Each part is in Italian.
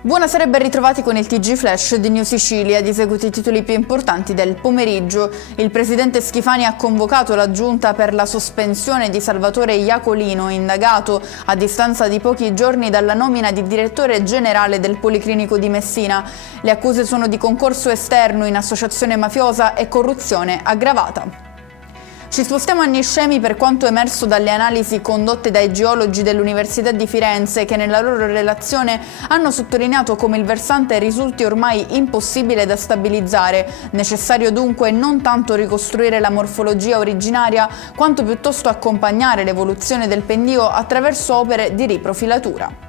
Buonasera e ben ritrovati con il TG Flash di New Sicilia. Di seguito i titoli più importanti del pomeriggio. Il presidente Schifani ha convocato la giunta per la sospensione di Salvatore Iacolino, indagato a distanza di pochi giorni dalla nomina di direttore generale del Policlinico di Messina. Le accuse sono di concorso esterno in associazione mafiosa e corruzione aggravata. Ci spostiamo a Niscemi per quanto emerso dalle analisi condotte dai geologi dell'Università di Firenze, che nella loro relazione hanno sottolineato come il versante risulti ormai impossibile da stabilizzare. Necessario dunque non tanto ricostruire la morfologia originaria, quanto piuttosto accompagnare l'evoluzione del pendio attraverso opere di riprofilatura.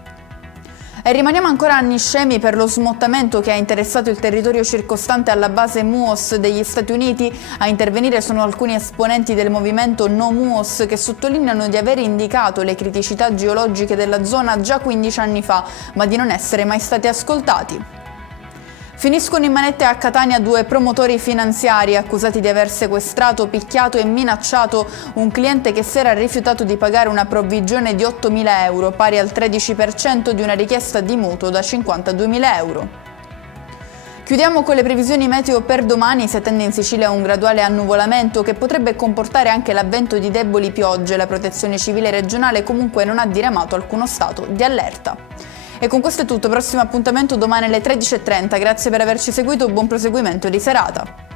E rimaniamo ancora a Niscemi per lo smottamento che ha interessato il territorio circostante alla base MUOS degli Stati Uniti. A intervenire sono alcuni esponenti del movimento No MUOS, che sottolineano di aver indicato le criticità geologiche della zona già 15 anni fa, ma di non essere mai stati ascoltati. Finiscono in manette a Catania due promotori finanziari accusati di aver sequestrato, picchiato e minacciato un cliente che si era rifiutato di pagare una provvigione di 8.000 euro, pari al 13% di una richiesta di mutuo da 52.000 euro. Chiudiamo con le previsioni meteo per domani. Si attende in Sicilia un graduale annuvolamento che potrebbe comportare anche l'avvento di deboli piogge. La Protezione Civile regionale comunque non ha diramato alcuno stato di allerta. E con questo è tutto, prossimo appuntamento domani alle 13:30. Grazie per averci seguito, buon proseguimento di serata.